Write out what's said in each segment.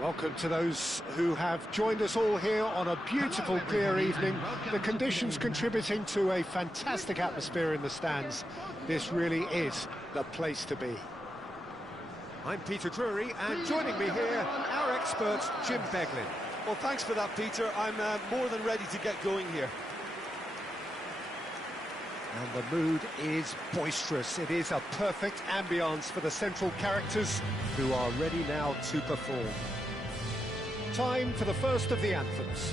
Welcome to those who have joined us all here on a beautiful, clear evening. The conditions contributing to a fantastic atmosphere in the stands. This really is the place to be. I'm Peter Drury, and joining me here, our expert, Jim Beglin. Well, thanks for that, Peter. I'm more than ready to get going here. And the mood is boisterous. It is a perfect ambience for the central characters who are ready now to perform. Time for the first of the anthems.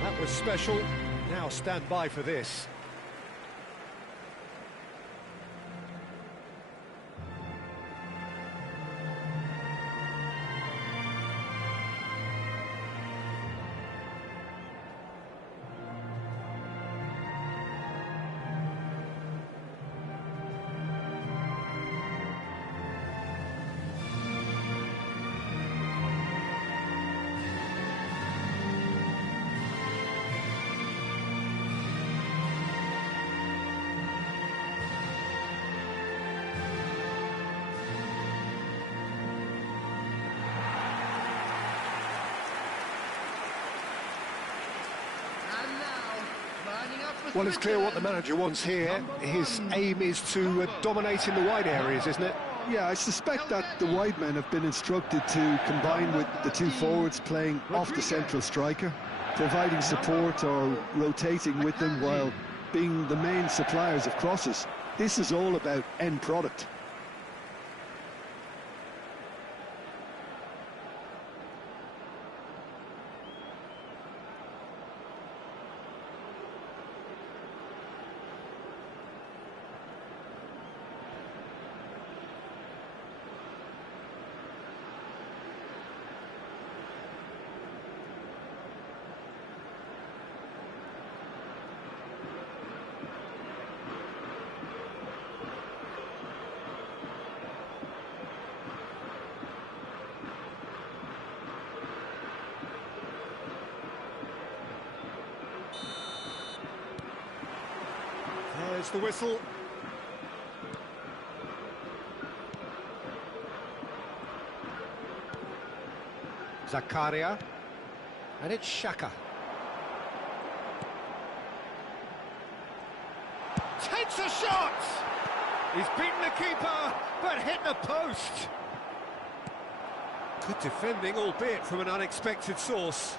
That was special. Now stand by for this. Well, it's clear what the manager wants here. His aim is to dominate in the wide areas, isn't it? Yeah, I suspect that the wide men have been instructed to combine with the two forwards playing off the central striker, providing support or rotating with them while being the main suppliers of crosses. This is all about end product. There's the whistle. Zakaria. And it's Xhaka. Takes a shot! He's beaten the keeper, but hit the post. Good defending, albeit from an unexpected source.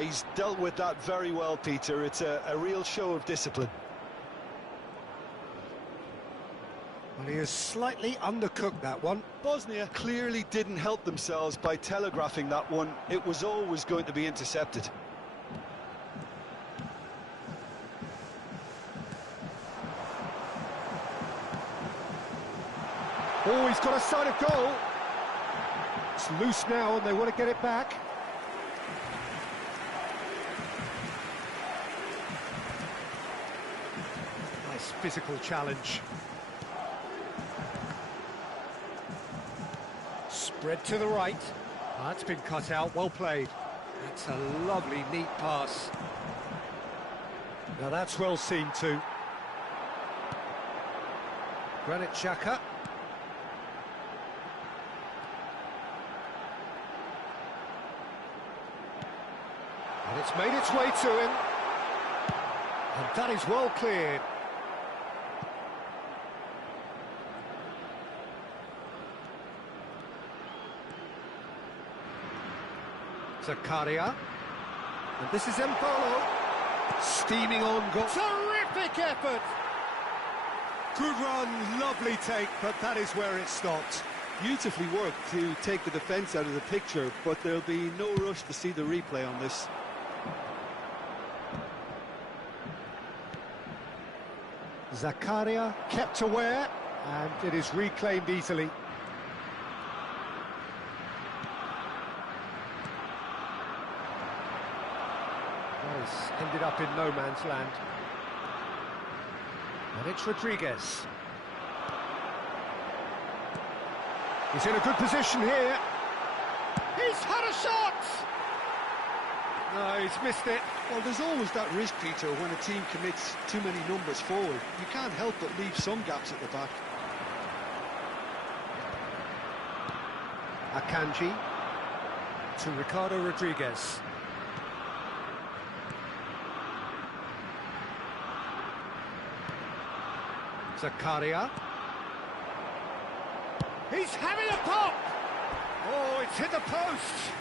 He's dealt with that very well, Peter. It's a real show of discipline. Well, he has slightly undercooked that one. Bosnia clearly didn't help themselves by telegraphing that one. It was always going to be intercepted. Oh, he's got a sight of goal. It's loose now and they want to get it back. Nice physical challenge. Spread to the right. That's been cut out, well played. That's a lovely, neat pass. Now that's well seen too. Granit Xhaka. And it's made its way to him. And that is well cleared. Zakaria. And this is Embolo. Steaming on goal. Terrific effort! Good run, lovely take, but that is where it stopped. Beautifully worked to take the defence out of the picture, but there'll be no rush to see the replay on this. Zakaria kept aware, and it is reclaimed easily. Oh, he's ended up in no man's land. And it's Rodriguez. He's in a good position here. He's had a shot! No, he's missed it. Well, there's always that risk, Peter, when a team commits too many numbers forward. You can't help but leave some gaps at the back. Akanji to Ricardo Rodriguez. Zakaria. He's having a pop! Oh, it's hit the post!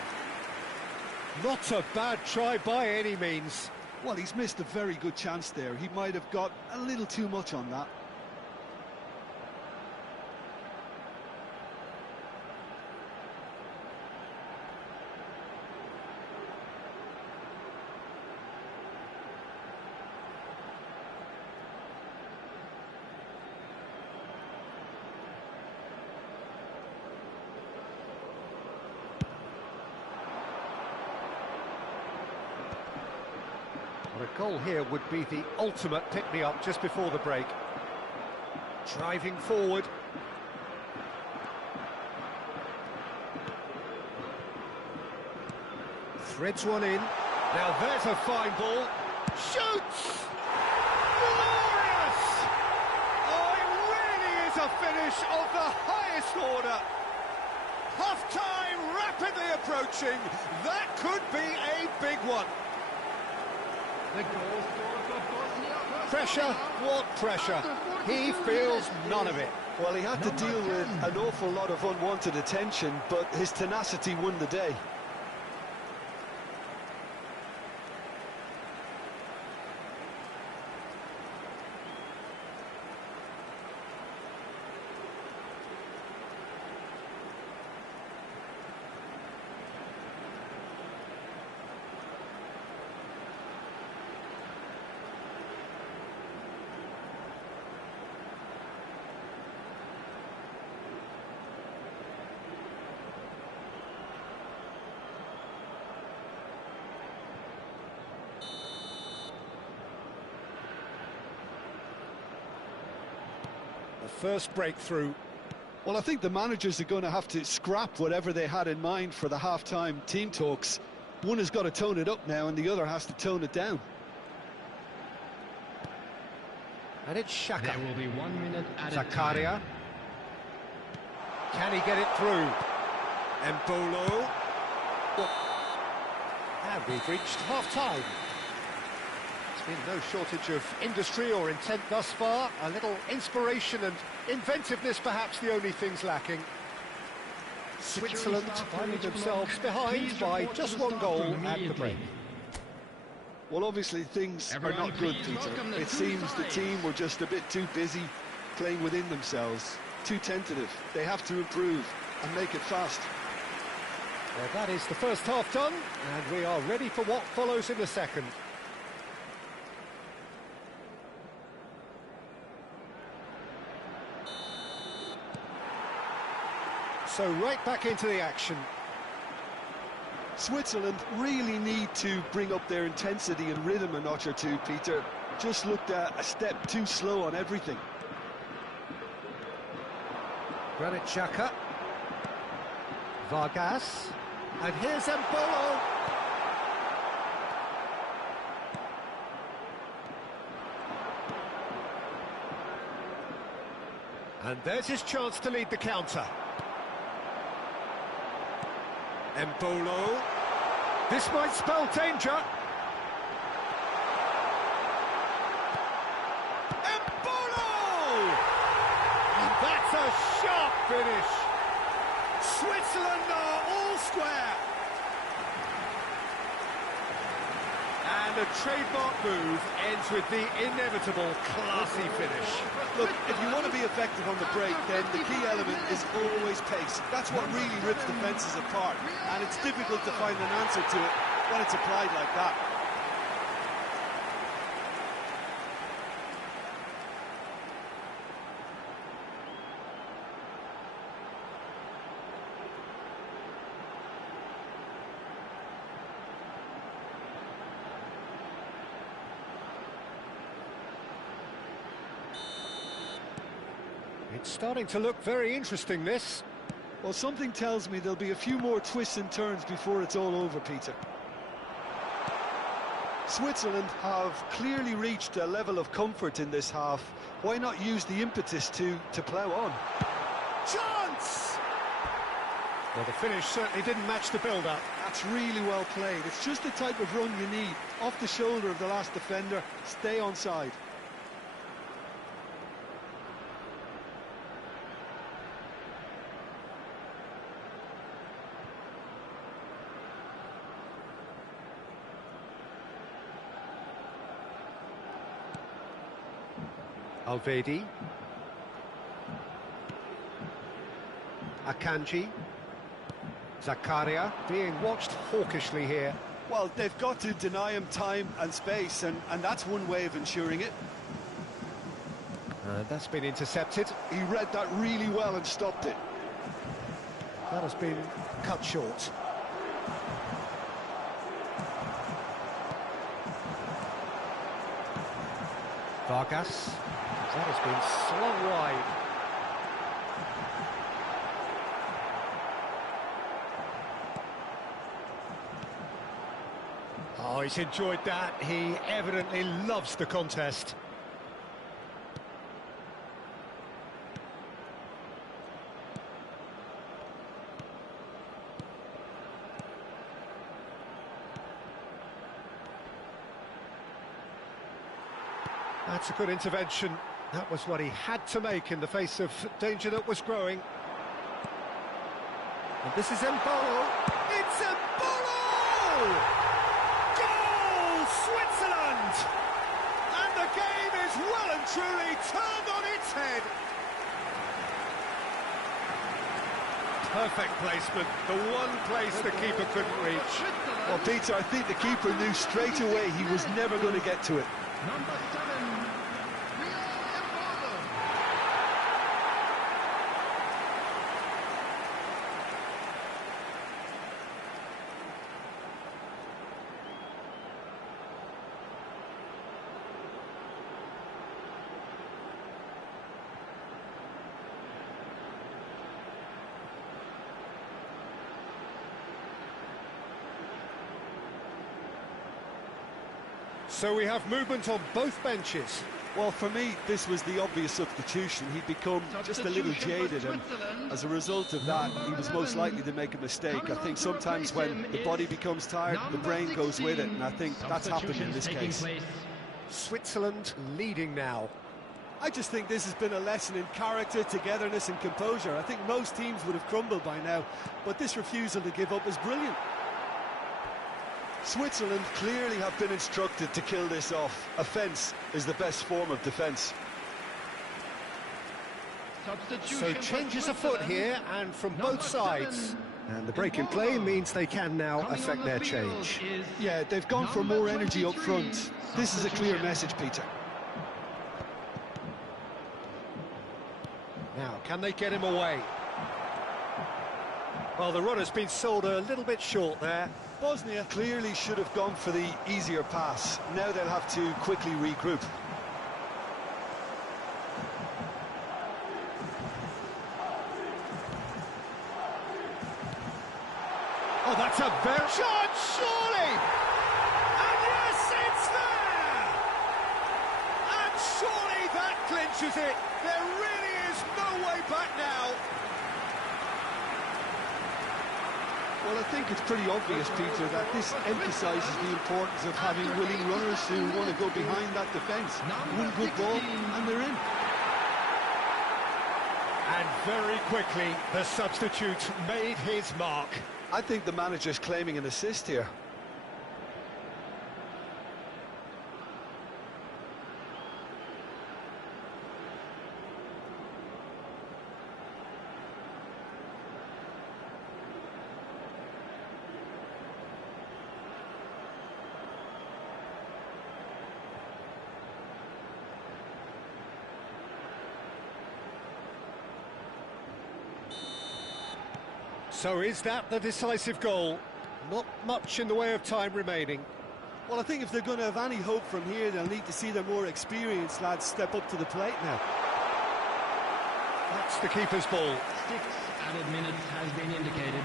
Not a bad try by any means. Well, he's missed a very good chance there. He might have got a little too much on that. Well, a goal here would be the ultimate pick-me-up just before the break. Driving forward. Threads one in. Now there's a fine ball. Shoots! Glorious! Oh, it really is a finish of the highest order. Half-time rapidly approaching. That could be a big one. Pressure? What pressure? He feels none of it. Well, he had to deal with an awful lot of unwanted attention, but his tenacity won the day. First breakthrough. Well, I think the managers are going to have to scrap whatever they had in mind for the half-time team talks. One has got to tone it up now and the other has to tone it down. And it's Xhaka. There will be 1 minute at Zakaria. Can he get it through? Embolo. And we've reached half-time. Been no shortage of industry or intent thus far. A little inspiration and inventiveness, perhaps the only things lacking. Switzerland finding themselves behind by just one goal at the break. Well, obviously things are not good, Peter. It seems the team were just a bit too busy playing within themselves, too tentative. They have to improve and make it fast. Well, that is the first half done, and we are ready for what follows in the second. So right back into the action. Switzerland really need to bring up their intensity and rhythm a notch or two, Peter. Just looked a step too slow on everything. Granit Xhaka. Vargas. And here's Embolo. And there's his chance to lead the counter. Embolo. This might spell danger. Embolo! And that's a sharp finish. Switzerland are all square. And the trademark move ends with the inevitable classy finish. Look, if you want to be effective on the break, then the key element is always pace. That's what really rips defences apart, and it's difficult to find an answer to it when it's applied like that. It's starting to look very interesting, this. Well, something tells me there'll be a few more twists and turns before it's all over, Peter. Switzerland have clearly reached a level of comfort in this half. Why not use the impetus to plough on? Chance! Well, the finish certainly didn't match the build-up. That's really well played. It's just the type of run you need. Off the shoulder of the last defender, stay onside. Alvedi. Akanji. Zakaria being watched hawkishly here. Well, they've got to deny him time and space, and that's one way of ensuring it. That's been intercepted. He read that really well and stopped it. That has been cut short. Vargas. That has been slung wide. Oh, he's enjoyed that. He evidently loves the contest. That's a good intervention. That was what he had to make in the face of danger that was growing. And this is Embolo. It's Embolo! Goal, Switzerland! And the game is well and truly turned on its head. Perfect placement, the one place the keeper couldn't reach. Well, Peter, I think the keeper knew straight away he was never going to get to it. Number 7. So we have movement on both benches. Well, for me, this was the obvious substitution. He'd become just a little jaded, and as a result of that, he was most likely to make a mistake. I think sometimes when the body becomes tired, the brain goes with it, and I think that's happened in this case. Switzerland leading now. I just think this has been a lesson in character, togetherness and composure. I think most teams would have crumbled by now, but this refusal to give up is brilliant. Switzerland clearly have been instructed to kill this off. Offence is the best form of defence. So changes afoot here, and from both sides. And the break in play means they can now affect their change. Yeah, they've gone for more energy up front. This is a clear message, Peter. Now, can they get him away? Well, the run has been sold a little bit short there. Bosnia clearly should have gone for the easier pass. Now they'll have to quickly regroup. Oh, that's a very shot, surely! And yes, it's there! And surely that clinches it. There really is no way back now. Well, I think it's pretty obvious, Peter, that this emphasises the importance of having willing runners who want to go behind that defence. One good ball, and they're in. And very quickly, the substitute made his mark. I think the manager's claiming an assist here. So is that the decisive goal? Not much in the way of time remaining. Well, I think if they're going to have any hope from here, they'll need to see their more experienced lads step up to the plate now. That's the keeper's ball. 6 added minutes has been indicated.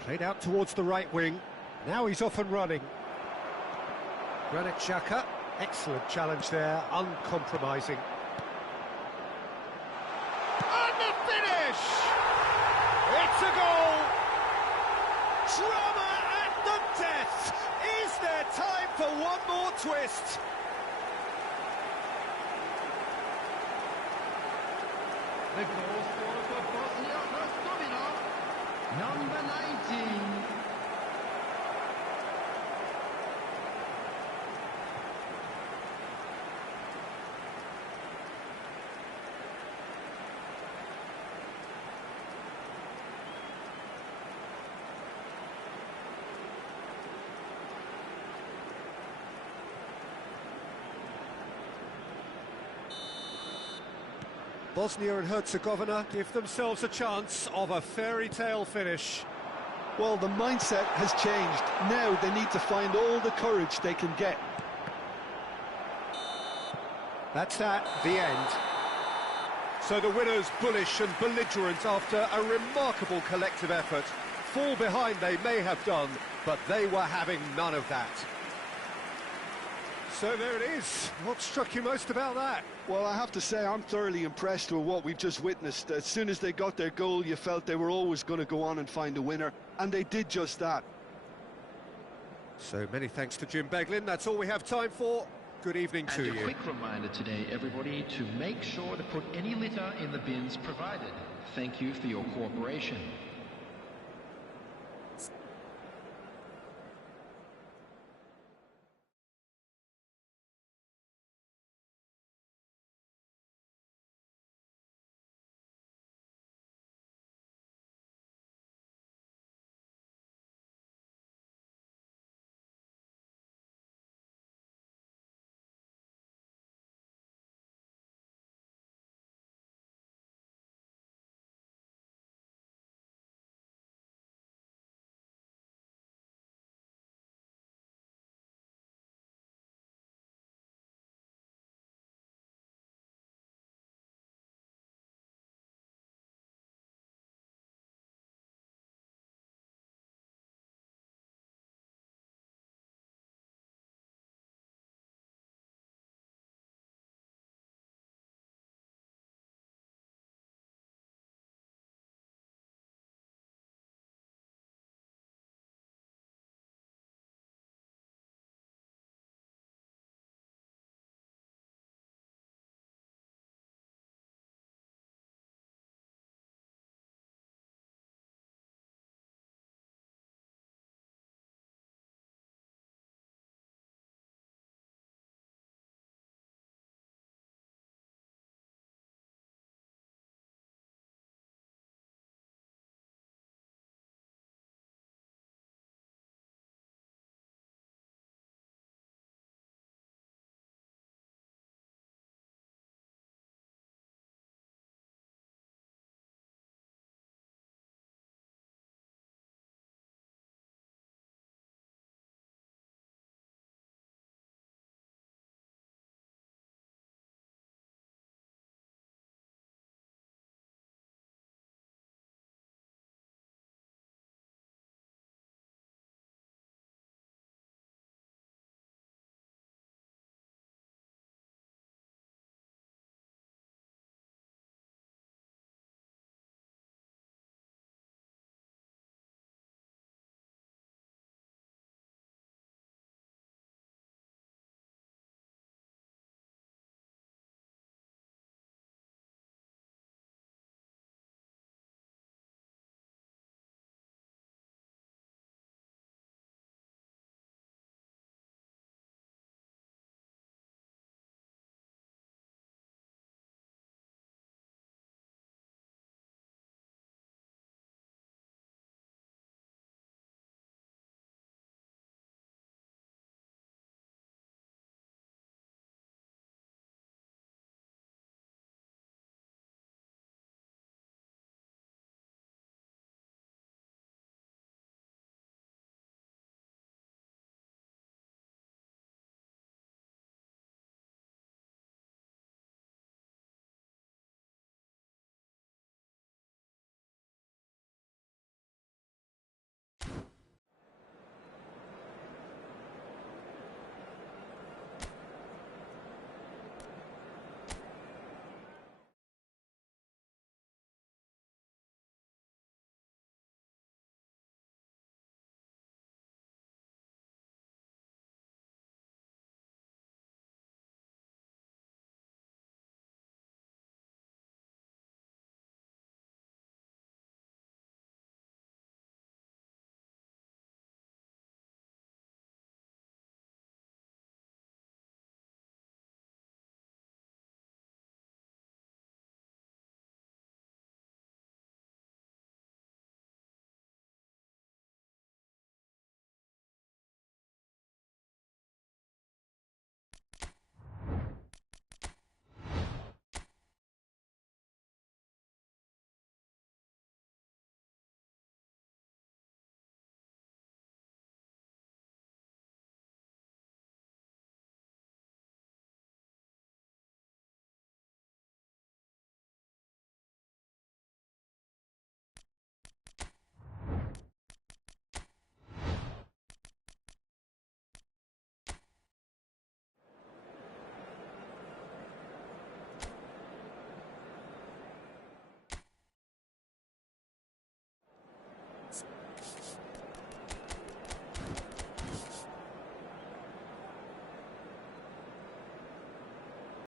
Played out towards the right wing. Now he's off and running. Granit Xhaka, excellent challenge there, uncompromising. And the finish! It's a goal! Drama at the death! Is there time for one more twist? The goal scorer for Bosnia Herzegovina, number 19. Bosnia and Herzegovina give themselves a chance of a fairy tale finish. Well, the mindset has changed. Now they need to find all the courage they can get. That's the end. So the winners, bullish and belligerent after a remarkable collective effort. Fall behind they may have done, but they were having none of that. So there it is. What struck you most about that? Well, I have to say I'm thoroughly impressed with what we've just witnessed. As soon as they got their goal, you felt they were always going to go on and find a winner, and they did just that. So many thanks to Jim Beglin. That's all we have time for. Good evening to you. And a quick reminder today, everybody, to make sure to put any litter in the bins provided. Thank you for your cooperation.